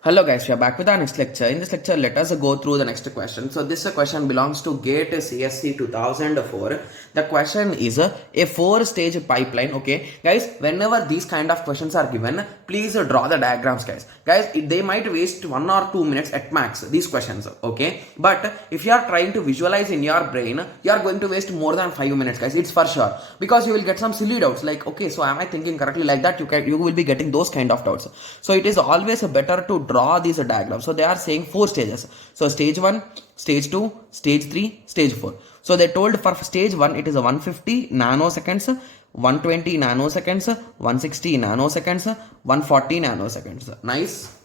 Hello guys, we are back with our next lecture. In this lecture, let us go through the next question. So this question belongs to GATE CSC 2004. The question is a four-stage pipeline. Okay, guys, whenever these kind of questions are given, please draw the diagrams, guys. Guys, they might waste 1 or 2 minutes at max, these questions, okay? But if you are trying to visualize in your brain, you are going to waste more than 5 minutes, guys. It's for sure. Because you will get some silly doubts like, okay, so am I thinking correctly like that? You will be getting those kind of doubts. So it is always better to draw these diagrams. So they are saying 4 stages. So stage 1, stage 2, stage 3, stage 4. So they told for stage 1 it is a 150 nanoseconds, 120 nanoseconds, 160 nanoseconds, 140 nanoseconds. Nice.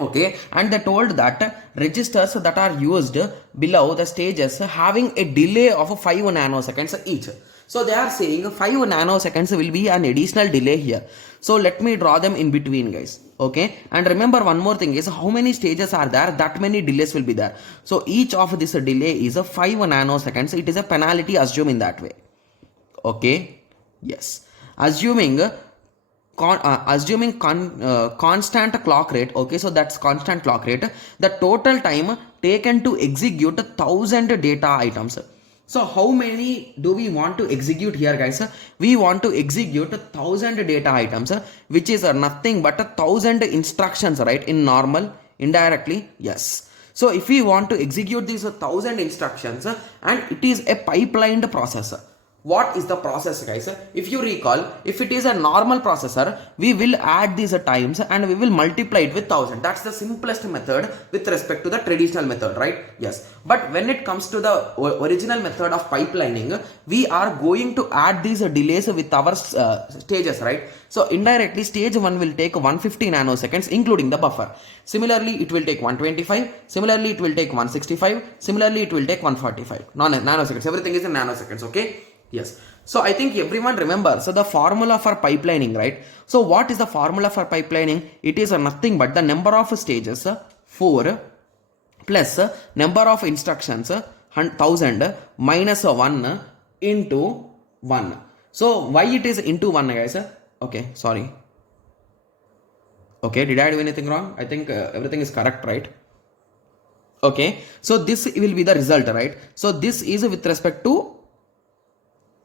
Okay, and they told that registers that are used below the stages having a delay of 5 nanoseconds each. So they are saying 5 nanoseconds will be an additional delay here. So let me draw them in between, guys. Okay, and remember one more thing is how many stages are there, that many delays will be there. So each of this delay is a 5 nanoseconds. It is a penalty assumed in that way. Okay, yes, assuming constant clock rate. Okay, so that's constant clock rate. The total time taken to execute 1000 data items. So how many do we want to execute here, guys? We want to execute 1000 data items, which is nothing but 1000 instructions, right? In normal, indirectly, yes. So if we want to execute these 1000 instructions, and it is a pipelined process. What is the process, guys? If you recall, if it is a normal processor, we will add these times and we will multiply it with 1000. That's the simplest method with respect to the traditional method, right? Yes. But when it comes to the original method of pipelining, we are going to add these delays with our stages, right? So indirectly, stage 1 will take 150 nanoseconds, including the buffer. Similarly, it will take 125. Similarly, it will take 165. Similarly, it will take 145 nanoseconds. Everything is in nanoseconds, okay? Yes. So I think everyone remembers. So the formula for pipelining, right? So what is the formula for pipelining? It is nothing but the number of stages 4 plus number of instructions 1000 minus 1 into 1. So why it is into 1, guys? Okay, sorry. Okay, did I do anything wrong? I think everything is correct, right? Okay, so this will be the result, right? So this is with respect to,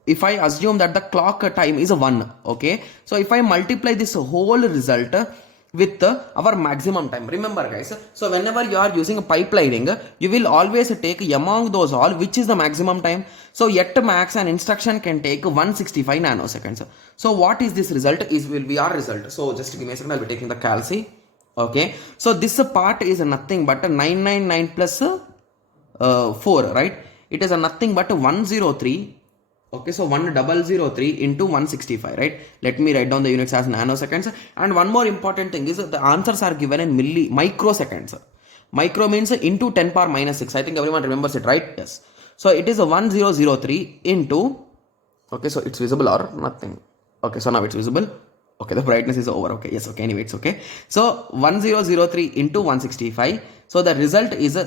if I assume that the clock time is 1, okay, so if I multiply this whole result with our maximum time, remember, guys, so whenever you are using pipelining, you will always take among those all which is the maximum time. So yet max an instruction can take 165 nanoseconds. So what is this result? Will be our result. So just give me a second, I'll be taking the calci. Okay, so this part is nothing but 999 plus 4, right? It is nothing but 103. Okay, so 1003 into 165, right? Let me write down the units as nanoseconds. And one more important thing is the answers are given in microseconds. Micro means into 10 power minus 6. I think everyone remembers it, right? Yes. So it is a 1003 into, okay, so it's visible or nothing. Okay, so now it's visible. Okay, the brightness is over. Okay, yes, okay, anyway, it's okay. So 1003 into 165. So the result is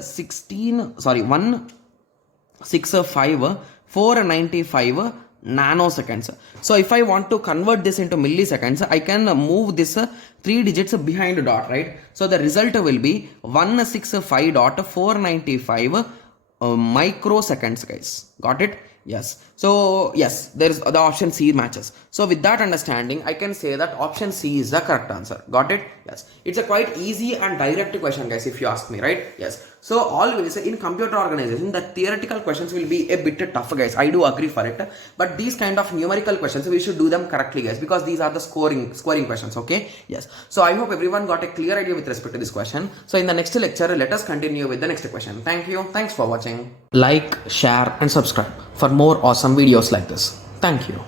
495 nanoseconds. So if I want to convert this into milliseconds, I can move this 3 digits behind dot, right? So the result will be 165.495 microseconds, guys. Got it? Yes. So yes, there is the option C matches. So with that understanding, I can say that option C is the correct answer. Got it? Yes. It's a quite easy and direct question, guys, if you ask me, right? Yes. So always in computer organization, the theoretical questions will be a bit tough, guys. I do agree for it. But these kind of numerical questions, we should do them correctly, guys, because these are the scoring questions. Okay? Yes. So I hope everyone got a clear idea with respect to this question. So in the next lecture, let us continue with the next question. Thank you. Thanks for watching. Like, share and subscribe for more awesome videos like this. Thank you.